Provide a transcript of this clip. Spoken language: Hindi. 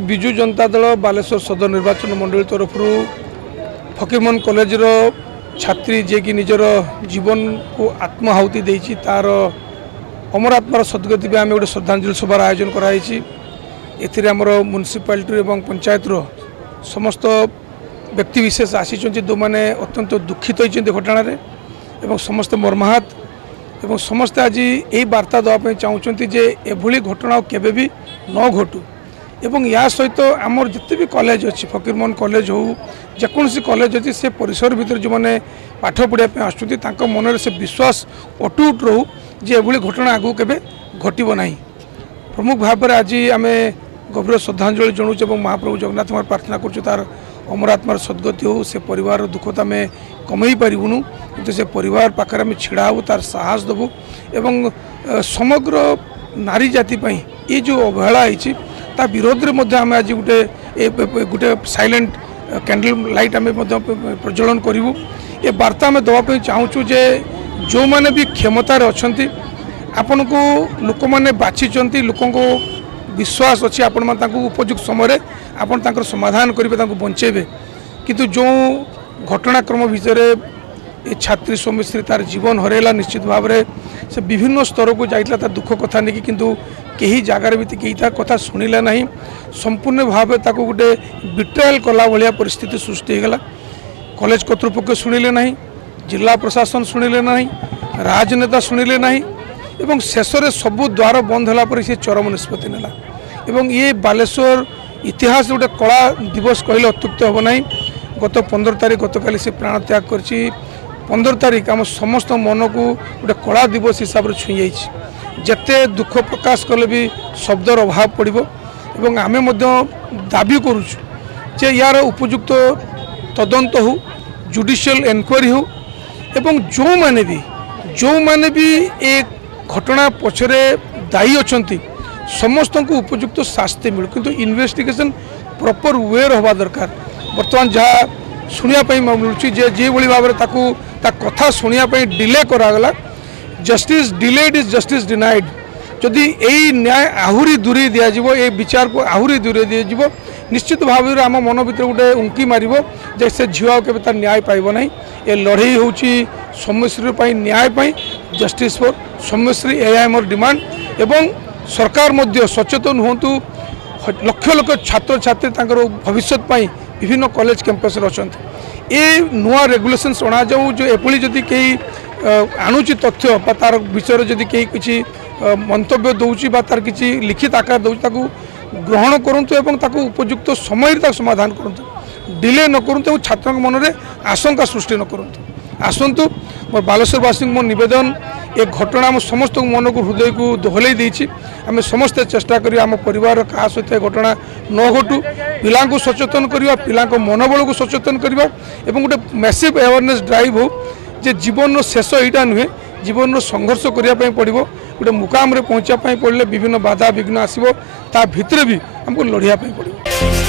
विजु जनता दल बालेश्वर सदर निर्वाचन मंडल तरफ फकीरमोहन कॉलेज छात्री जे कि निजर जीवन को आत्माहुति देछि तार अमर आत्मार सद्गति आम गोटे श्रद्धांजलि सभार आयोजन कराई। एथिरे आमर म्युनिसिपालिटी एवं पंचायत समस्त व्यक्तिविशेष आसी जो मैंने अत्यंत दुखित होती घटना एवं समस्त मर्माहत एवं समस्ते आज यही वार्ता देवाई चाहते जे एभली घटना केबे भी न घटू एवं या सहित आमर जिते भी कॉलेज अच्छी फकीरमोहन कॉलेज हो जेकोसी कॉलेज अच्छी से परिसर भितर जो मैंने पाठ पढ़ाई आसुँच मन से विश्वास अटूट रहू जे एभली घटना आगू केबे घटब ना। प्रमुख भाव में आज आम गभीर श्रद्धांजलि जनाऊँ और महाप्रभु जगन्नाथ प्रार्थना करूँ तार अमर आत्मार सद्गति हो से परिवार दुख तो आम कमई पारूँ कि से परिवार पाखे आम छिड़ा हो तार साहस देवु एवं समग्र नारी जाति ये जो अवहेला होती ता विरोध में आम आज गोटे गोटे साइलेंट कैंडल लाइट आम प्रज्वलन करूँ ये वार्ता आम देवाई चाहूँ जे जो मैंने भी क्षमतार अच्छा आपण को लोक मैंने बाछी लोक विश्वास अच्छी आपण उपयुक्त समय आपण समाधान करेंगे बंचेबे किंतु जो घटनाक्रम भितर ये छात्री सौम्यश्री तार जीवन हरैला निश्चित भाव में से विभिन्न स्तर को जाइला तार दुख कथा नहीं किंतु कहीं जगार भी कहीं तार कथा शुणिला ना संपूर्ण भाव गोटे बिट्रायल कला भाया परिस्थिति सृष्टि होगा। कॉलेज कर्तृपक्ष शुणिले ना, जिला प्रशासन शुणिले ना, राजनेता शुणिले ना एवं शेष में सबू द्वार बंद होगा से चरम निष्पत्ति नेला एवं ये बालेश्वर इतिहास गोटे कला दिवस कहले अत्युक्त हम ना। गत 15 तारीख गतकाली से प्राण त्याग कर 15 तारीख आम समस्त मन को गोटे कला दिवस हिसाब से छुई जिते दुख प्रकाश कले भी शब्दर अभाव पड़ो एवं आम दाबी करुचे यार उपयुक्त तदंत हो जुडिशियल एनक्वारी हो एवं जो माने भी एक घटना पछरे दायी अच्छा समस्त को उपयुक्त शास्ति मिलू किंतु इन्वेस्टिगेशन प्रॉपर वे हवा दरकार। बर्तमान जहाँ शुणापी मिलूँ जे भाई भाव में कथा शुणापी डिले करागला justice delayed is justice denied जदि यही न्याय आहरी दूरे दिज्व ये विचार को आहरी दूरे दिज्व निश्चित भाव में आम मन भर गोटे उंकी मार जे से झील के तार न्याय पाइब ना। ये लड़ई हूँ सौम्यश्री न्याय जस्टिस फॉर सौम्यश्री यह आम डिमांड एवं सरकार मध्य सचेतन हूँ लक्ष लक्ष छात्र छात्री भविष्य विभिन्न कॉलेज कैंपस अच्छा ये नुआ रेगुलेशंस अणा जाऊ जो एभली जदि कई आणुची तथ्य तार विषय जदि कई किसी मंतव्य दौची तार किसी लिखित आकार दौची ग्रहण करंतु एवं ताकू उपयुक्त समय समाधान करंतु डिले न करंतु छात्र मन में आशंका सृष्टि न करंतु। आसतु मोर बालेश्वरवासी मो निवेदन ए घटना आम समस्त मन को हृदय को दोहलई देछि आम समस्ते चेष्टा करिया आम परिवार क्या सहित घटना न घटू पिला को सचेतन करवा पिला मनोबल को सचेतन करवा एवं गोटे मैसिव अवेयरनेस ड्राइव हो जे जीवन शेष यहाँ नुहे जीवन संघर्ष करने पड़ो गोटे मुकाम पहुँचापी पड़े विभिन्न बाधा विघ्न आसो ता भितर भी हमको लड़िया पड़ो।